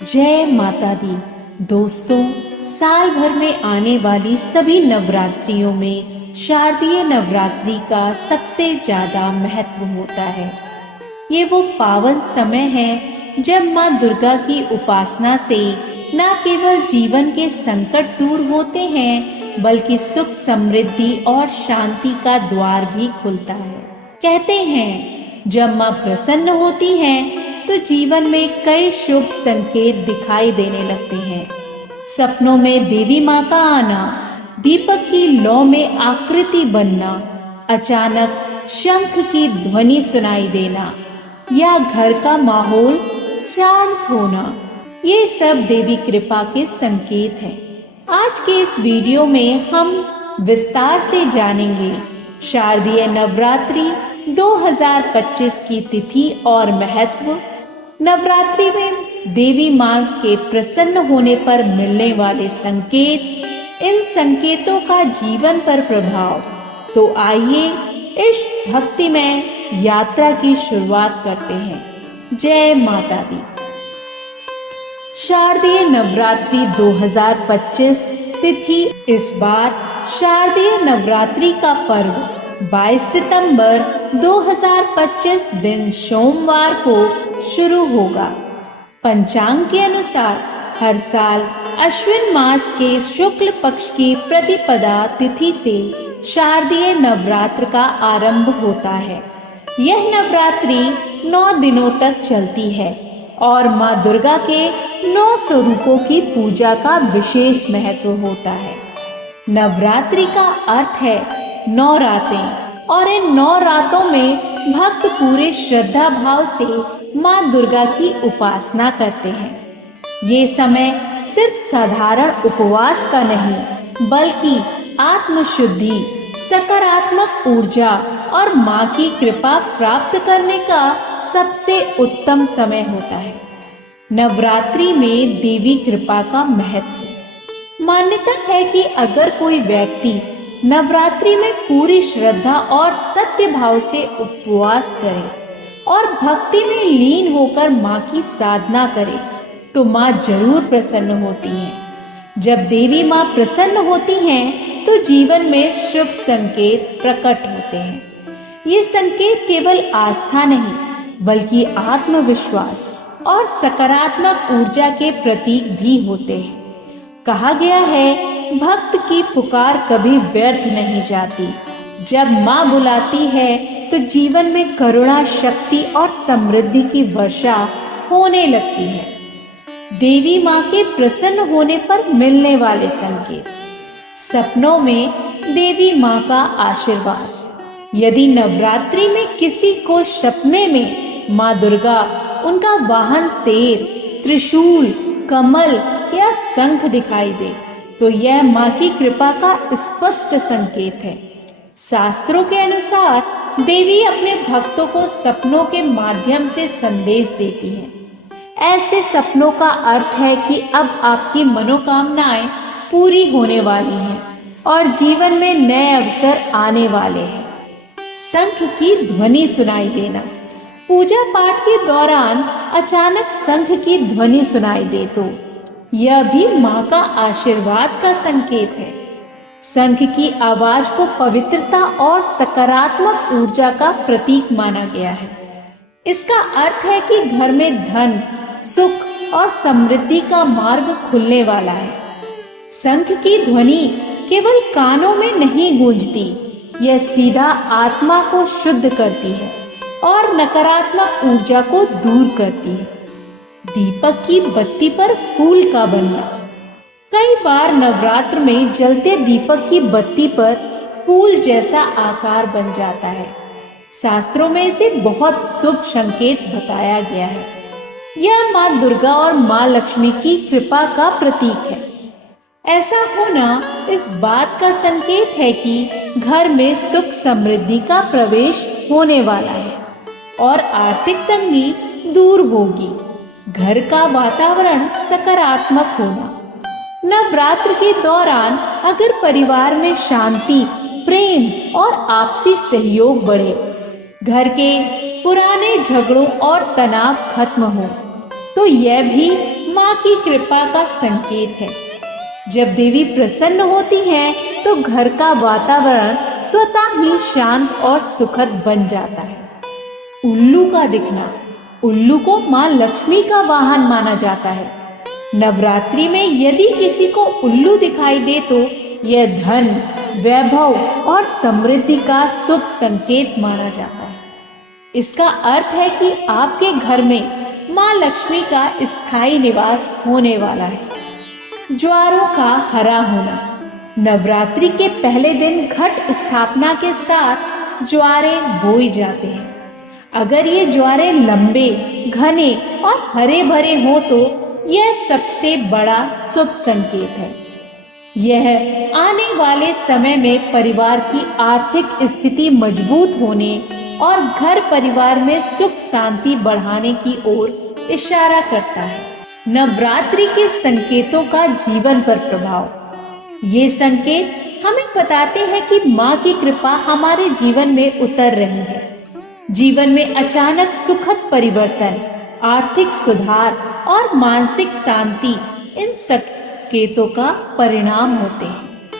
जय माता दी। दोस्तों, साल भर में आने वाली सभी नवरात्रियों में शारदीय नवरात्रि का सबसे ज्यादा महत्व होता है। ये वो पावन समय है जब माँ दुर्गा की उपासना से न केवल जीवन के संकट दूर होते हैं बल्कि सुख, समृद्धि और शांति का द्वार भी खुलता है। कहते हैं जब माँ प्रसन्न होती हैं तो जीवन में कई शुभ संकेत दिखाई देने लगते हैं। सपनों में देवी माँ का आना, दीपक की लौ में आकृति बनना, अचानक शंख की ध्वनि सुनाई देना या घर का माहौल शांत होना, ये सब देवी कृपा के संकेत हैं। आज के इस वीडियो में हम विस्तार से जानेंगे शारदीय नवरात्रि 2025 की तिथि और महत्व, नवरात्रि में देवी माँ के प्रसन्न होने पर मिलने वाले संकेत, इन संकेतों का जीवन पर प्रभाव। तो आइए इस भक्तिमय यात्रा की शुरुआत करते हैं। जय माता दी। शारदीय नवरात्रि 2025 तिथि। इस बार शारदीय नवरात्रि का पर्व 22 सितंबर 2025 दिन सोमवार को शुरू होगा। पंचांग के अनुसार हर साल अश्विन मास के शुक्ल पक्ष की प्रतिपदा तिथि से शारदीय नवरात्र का आरंभ होता है। यह नवरात्रि 9 दिनों तक चलती है और माँ दुर्गा के 9 स्वरूपों की पूजा का विशेष महत्व होता है। नवरात्रि का अर्थ है 9 रातें, और इन 9 रातों में भक्त पूरे श्रद्धा भाव से माँ दुर्गा की उपासना करते हैं। ये समय सिर्फ साधारण उपवास का नहीं बल्कि आत्मशुद्धि, सकारात्मक ऊर्जा और माँ की कृपा प्राप्त करने का सबसे उत्तम समय होता है। नवरात्रि में देवी कृपा का महत्व। मान्यता है कि अगर कोई व्यक्ति नवरात्रि में पूरी श्रद्धा और सत्य भाव से उपवास करे और भक्ति में लीन होकर माँ की साधना करे तो माँ जरूर प्रसन्न होती हैं। जब देवी माँ प्रसन्न होती हैं तो जीवन में शुभ संकेत प्रकट होते हैं। ये संकेत केवल आस्था नहीं बल्कि आत्मविश्वास और सकारात्मक ऊर्जा के प्रतीक भी होते हैं। कहा गया है भक्त की पुकार कभी व्यर्थ नहीं जाती। जब माँ बुलाती है तो जीवन में करुणा, शक्ति और समृद्धि की वर्षा होने लगती है। देवी माँ के प्रसन्न होने पर मिलने वाले संकेत। सपनों में देवी माँ का आशीर्वाद। यदि नवरात्रि में किसी को सपने में माँ दुर्गा, उनका वाहन शेर, त्रिशूल, कमल या शंख दिखाई दे तो यह माँ की कृपा का स्पष्ट संकेत है। शास्त्रों के अनुसार देवी अपने भक्तों को सपनों के माध्यम से संदेश देती हैं। ऐसे सपनों का अर्थ है कि अब आपकी मनोकामनाएं पूरी होने वाली हैं और जीवन में नए अवसर आने वाले हैं। शंख की ध्वनि सुनाई देना। पूजा पाठ के दौरान अचानक शंख की ध्वनि सुनाई दे तो यह भी माँ का आशीर्वाद का संकेत है। शंख की आवाज को पवित्रता और सकारात्मक ऊर्जा का प्रतीक माना गया है। इसका अर्थ है कि घर में धन, सुख और समृद्धि का मार्ग खुलने वाला है। शंख की ध्वनि केवल कानों में नहीं गूंजती, यह सीधा आत्मा को शुद्ध करती है और नकारात्मक ऊर्जा को दूर करती है। दीपक की बत्ती पर फूल का बनना। कई बार नवरात्र में जलते दीपक की बत्ती पर फूल जैसा आकार बन जाता है। शास्त्रों में इसे बहुत शुभ संकेत बताया गया है। यह माँ दुर्गा और माँ लक्ष्मी की कृपा का प्रतीक है। ऐसा होना इस बात का संकेत है कि घर में सुख, समृद्धि का प्रवेश होने वाला है और आर्थिक तंगी दूर होगी। घर का वातावरण सकारात्मक होना। नवरात्र के दौरान अगर परिवार में शांति, प्रेम और आपसी सहयोग बढ़े, घर के पुराने झगड़ों और तनाव खत्म हो, तो यह भी माँ की कृपा का संकेत है। जब देवी प्रसन्न होती है तो घर का वातावरण स्वतः ही शांत और सुखद बन जाता है। उल्लू का दिखना। उल्लू को माँ लक्ष्मी का वाहन माना जाता है। नवरात्रि में यदि किसी को उल्लू दिखाई दे तो यह धन, वैभव और समृद्धि का शुभ संकेत माना जाता है। इसका अर्थ है कि आपके घर में माँ लक्ष्मी का स्थायी निवास होने वाला है। ज्वारों का हरा होना। नवरात्रि के पहले दिन घट स्थापना के साथ ज्वारे बोए जाते हैं। अगर ये ज्वारे लंबे, घने और हरे भरे हो तो यह सबसे बड़ा शुभ संकेत है। यह आने वाले समय में परिवार की आर्थिक स्थिति मजबूत होने और घर परिवार में सुख शांति बढ़ाने की ओर इशारा करता है। नवरात्रि के संकेतों का जीवन पर प्रभाव। ये संकेत हमें बताते हैं कि माँ की कृपा हमारे जीवन में उतर रही है। जीवन में अचानक सुखद परिवर्तन, आर्थिक सुधार और मानसिक शांति इन संकेतों का परिणाम होते हैं।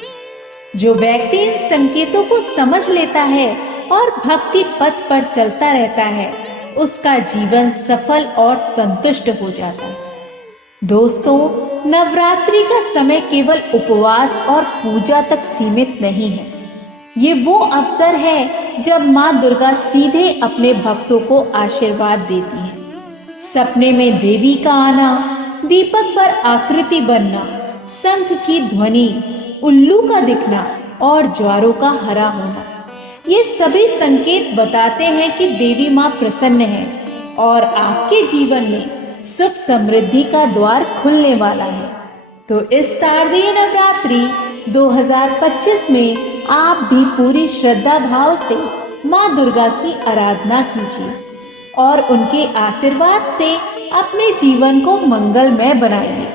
जो व्यक्ति इन संकेतों को समझ लेता है और भक्ति पथ पर चलता रहता है, उसका जीवन सफल और संतुष्ट हो जाता है। दोस्तों, नवरात्रि का समय केवल उपवास और पूजा तक सीमित नहीं है। ये वो अवसर है जब माँ दुर्गा सीधे अपने भक्तों को आशीर्वाद देती हैं। सपने में देवी का आना, दीपक पर आकृति बनना, शंख की ध्वनि, उल्लू का दिखना और ज्वारों का हरा होना, ये सभी संकेत बताते हैं कि देवी माँ प्रसन्न है और आपके जीवन में सुख समृद्धि का द्वार खुलने वाला है। तो इस शारदीय नवरात्रि 2025 में आप भी पूरी श्रद्धा भाव से माँ दुर्गा की आराधना कीजिए और उनके आशीर्वाद से अपने जीवन को मंगलमय बनाइए।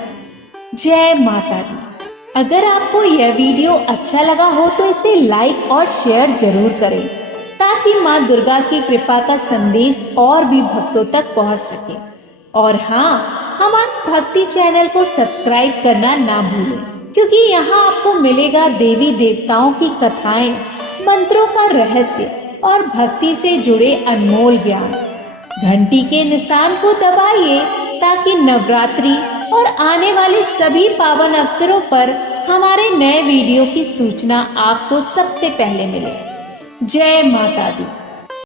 जय माता दी। अगर आपको यह वीडियो अच्छा लगा हो तो इसे लाइक और शेयर जरूर करें ताकि माँ दुर्गा की कृपा का संदेश और भी भक्तों तक पहुँच सके। और हाँ, हमारे भक्ति चैनल को सब्सक्राइब करना ना भूलें, क्योंकि यहाँ आपको मिलेगा देवी देवताओं की कथाएं, मंत्रों का रहस्य और भक्ति से जुड़े अनमोल ज्ञान। घंटी के निशान को दबाइए ताकि नवरात्रि और आने वाले सभी पावन अवसरों पर हमारे नए वीडियो की सूचना आपको सबसे पहले मिले। जय माता दी।